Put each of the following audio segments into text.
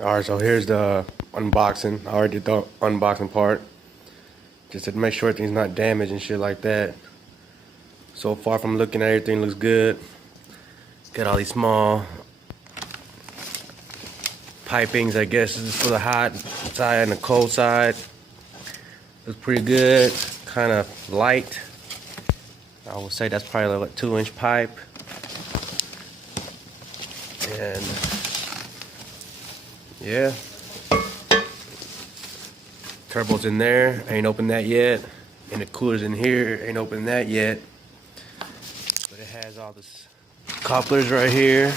Alright, so here's the unboxing. I already did the unboxing part. Just to make sure everything's not damaged and shit like that. So far from looking at everything looks good. Got all these small pipings, I guess. This is for the hot side and the cold side. Looks pretty good. Kind of light. I would say that's probably like a 2-inch pipe. And yeah, turbo's in there, ain't opened that yet, and the cooler's in here, ain't opened that yet, but it has all this couplers right here.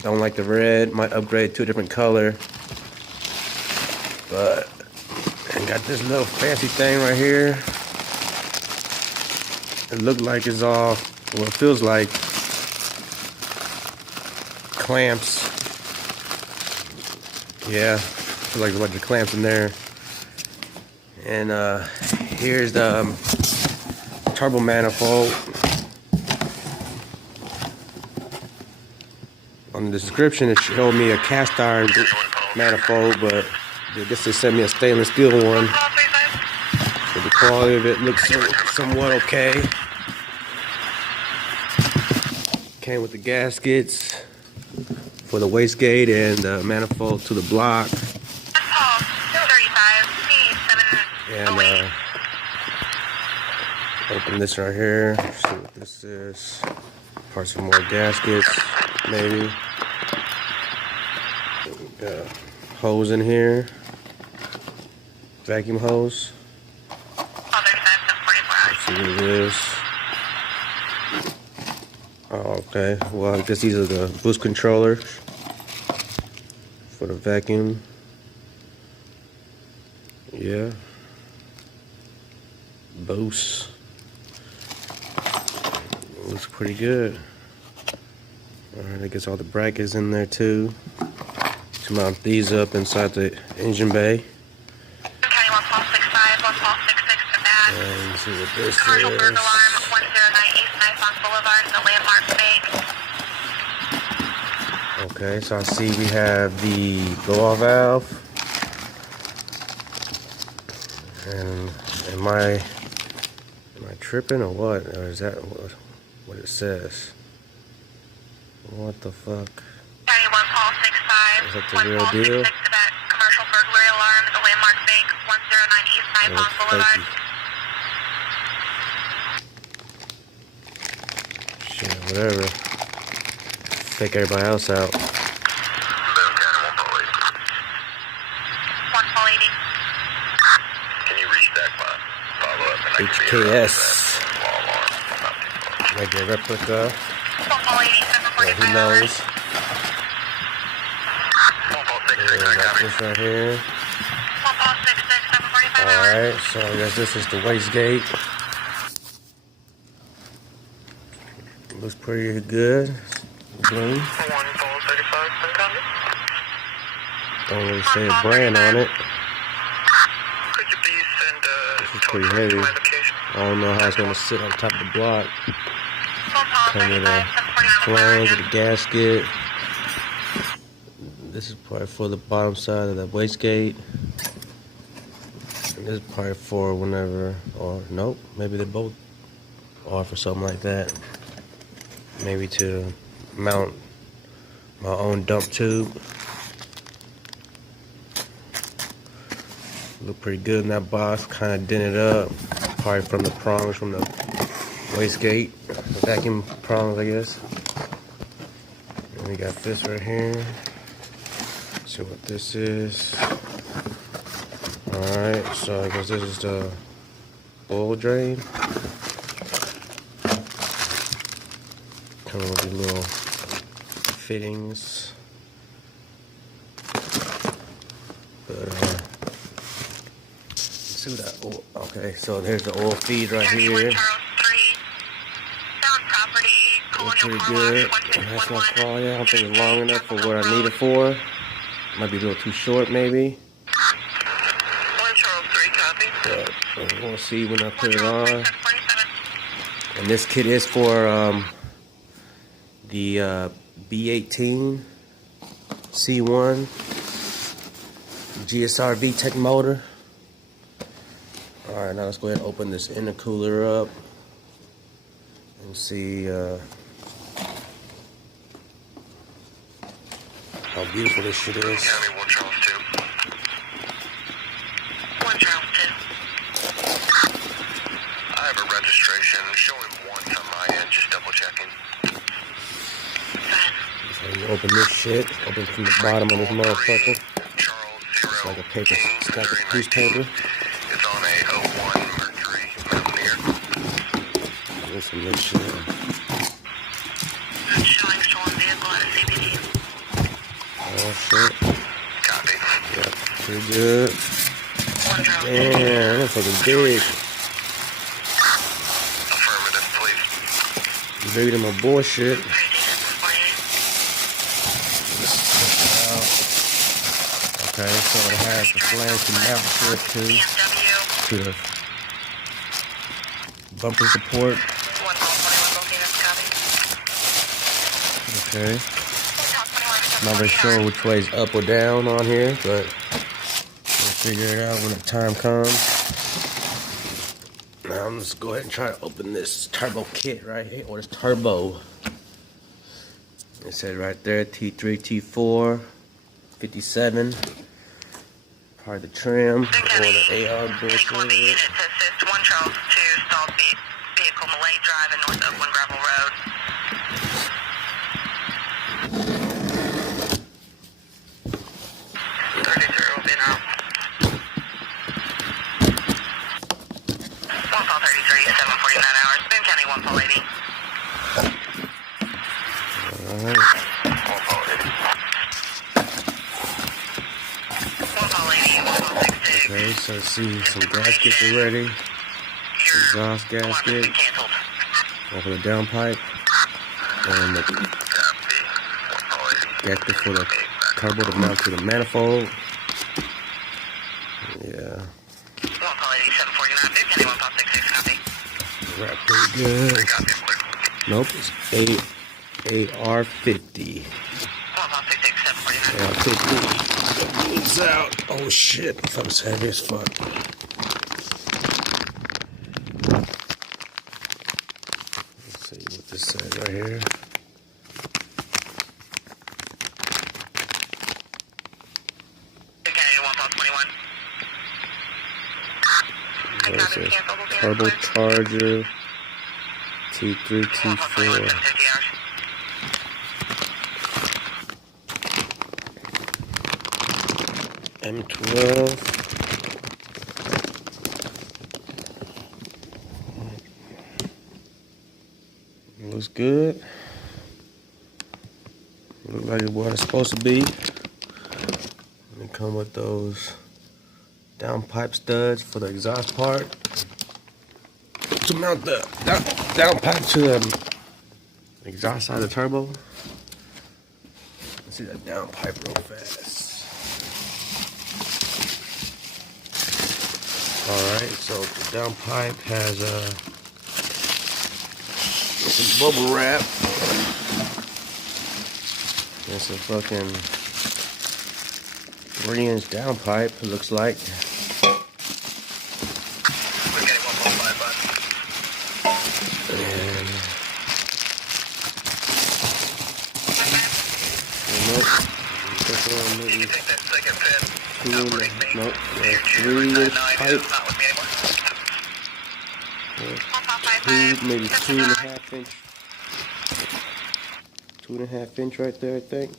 Don't like the red, might upgrade to a different color, but I got this little fancy thing right here. It looked like it's all, well, it feels like clamps. Yeah, feel like there's a bunch of clamps in there. And here's the turbo manifold. On the description it showed me a cast iron manifold, but this just sent me a stainless steel one. So the quality of it looks somewhat okay. Came with the gaskets for the wastegate and the manifold to the block. And open this right here. See what this is. Parts for more gaskets, maybe. Got a hose in here. Vacuum hose. Let's see what it is. Oh, okay. Well, I guess these are the boost controllers for the vacuum. Yeah. Boost. Looks pretty good. Alright, I guess all the brackets in there too. To mount these up inside the engine bay. And see what this is. Okay, so I see we have the blow-off valve. And am I tripping or what? Or is that what it says? What the fuck? Is that the real deal? Commercial burglary alarm, the Landmark Bank, 109 East Nippon Boulevard. Shit, whatever. Take everybody else out. HKS. Like a replica. Yeah, who knows? And got this right here. Alright, so I guess this is the wastegate. Looks pretty good. Green. Don't really say a brand on it. This is pretty heavy. I don't know how it's going to sit on top of the block. Come with a flange with a gasket. This is probably for the bottom side of the wastegate. And this is probably for whenever, or nope, maybe they both are for something like that. Maybe to mount my own dump tube. Look pretty good in that box, kind of dented up. Probably from the prongs from the wastegate, the vacuum prongs, I guess. And we got this right here. Let's see what this is. Alright, so I guess this is the oil drain. Coming with these little fittings. But let's see what that oil. Okay, so there's the oil feed right here. Looks pretty good. That's not quality. I don't think it's long enough for what I need it for. Might be a little too short, maybe. But we'll see when I put it on. And this kit is for the B18 C1 GSR VTEC motor. Alright, now let's go ahead and open this intercooler up and see how beautiful this shit is. County, 1 Charles 2. 1 Charles 2. I have a registration showing 1 on my end, just double checking. So you open this shit, open from the bottom of this motherfucker. Charles 0. It's like a paper, King, stack of Missouri newspaper. 19. It's on a 01 Mercury Mountaineer. Listen to this shit. Showing stolen vehicle at a CBD. Oh shit. Copy. Yeah, pretty good. 1 Charles 2. Damn, that fucking big. Affirmative, please. Bigger than my bullshit. Okay, so it has the flange and mount strip too. To the bumper support. Okay. Not very sure which way is up or down on here, but we'll figure it out when the time comes. Now I'm just go ahead and try to open this turbo kit right here, or this turbo. It says right there T3, T4, 57. Probably the trim or the AR bullshit. 1 unit to assist 1 Charles 2 stalled vehicle Malay Drive in North Oakland Gravel Road. 33 will be now. 1 call 33, 749 hours. Boone County, 1 call 80. Alright. 1 call 80. 1 call 80, 1 call 66. Okay, so let's see, some gaskets are ready. Exhaust gasket. Over the downpipe. And the gasket for the turbo to mount to the manifold. Yeah. 1 call 80, 749. Boone County, 1 call 66. Copy. Wrap pretty good. Nope, it's AR-50. 1 call 66, 749. AR-50. It's out. Oh shit, fuck's heavy as fuck. Let's see what this says right here. What is it? Turbocharger T3, T4. M12. Looks good. Looks like what it's supposed to be. They come with those downpipe studs for the exhaust part to mount the downpipe to the exhaust side of the turbo. Let's see that downpipe real fast. Alright, so the downpipe has some bubble wrap. It's a fucking 3-inch downpipe, it looks like. Maybe 3-inch pipe. 2.5 inch. 2.5 inch right there, I think.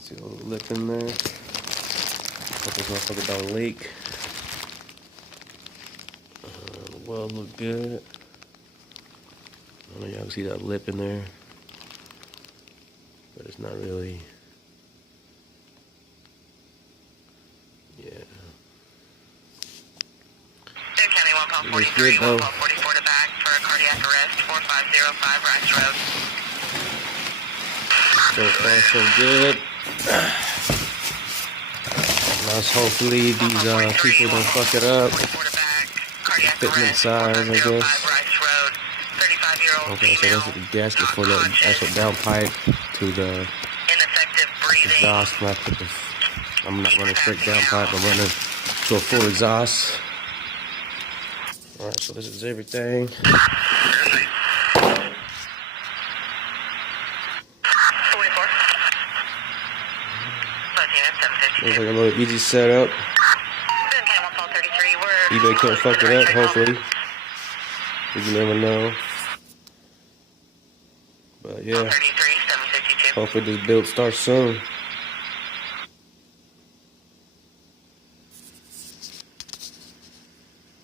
See a little lip in there. Hope this motherfucker don't leak. The weld look good. I don't know if y'all can see that lip in there, but it's not really. Yeah. Boone County, 1 call 43, 1 call 44 to back for a cardiac arrest, 4505 Rice Road. So far, so good. Now, hopefully these people don't fuck it up. Fitment size, I guess. Okay, so that's the gasket for the actual downpipe to the exhaust. I'm not running straight downpipe. I'm running to a full exhaust. All right, so this is everything. Looks like a little easy setup. eBay can't fuck it up, hopefully. You never know. But yeah, hopefully this build starts soon.